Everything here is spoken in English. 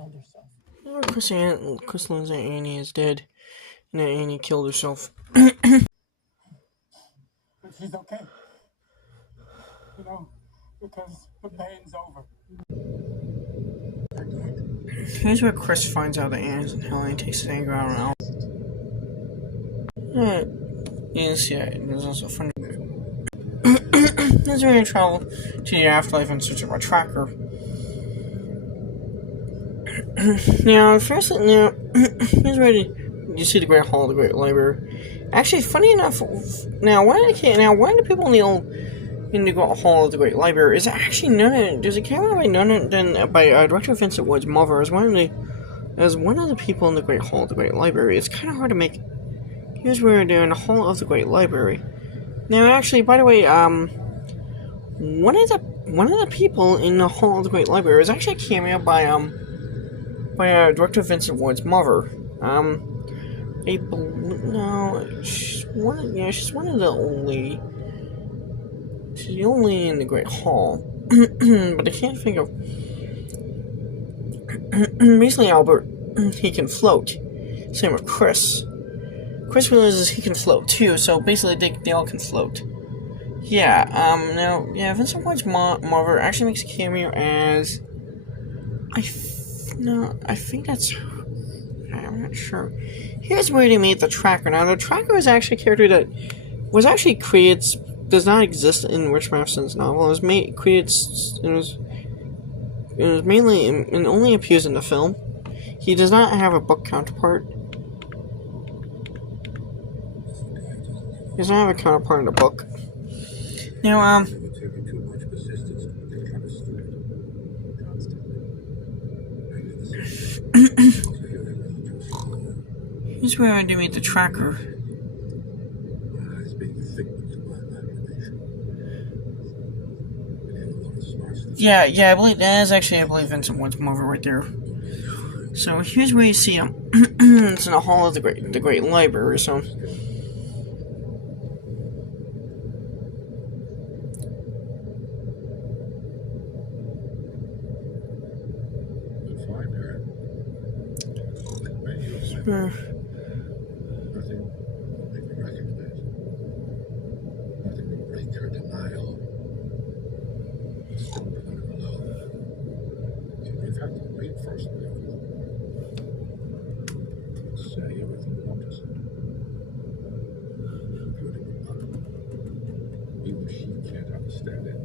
killed herself. Oh, Chris learns that Annie is dead, and that Annie killed herself. But she's okay. You know, because the pain's over. Here's where Chris finds out that Annie's in hell and he takes his anger out on Al. Yes, yeah, there's also fun. Here's where you travel to the afterlife in search of a tracker. Now, first, here's where you see the Great Hall of the Great Library. Actually, funny enough, one of the people in the Great Hall of the Great Library is actually there's a camera by director Vincent Wood's mother as one of the people in the Great Hall of the Great Library. It's kind of hard to make. Here's where they're in the Hall of the Great Library. Now, actually, by the way, one of the people in the Hall of the Great Library is actually a cameo by director Vincent Wood's mother. She's one of the only. She's the only in the Great Hall, but I can't think of. Basically, Albert, he can float. Same with Chris. Chris realizes he can float too, so basically they all can float. Yeah. Vincent Wood's mother actually makes a cameo as. I think that's her. I'm not sure. Here's where they made the tracker. Now, the tracker is actually a character that was actually does not exist in Rich Matheson's novel. It was mainly, and only appears in the film. He does not have a book counterpart. He does not have a counterpart in the book. Now, here's where I do meet the tracker. Yeah, I believe that is actually, Vincent Wood's mother right there. So here's where you see him. It's in the Hall of the Great Library. So. Nothing will make me recognize it. Nothing will break her denial. It's still political love. We've had to wait for something. Say everything noticed. Good and bad. Even she can't understand it.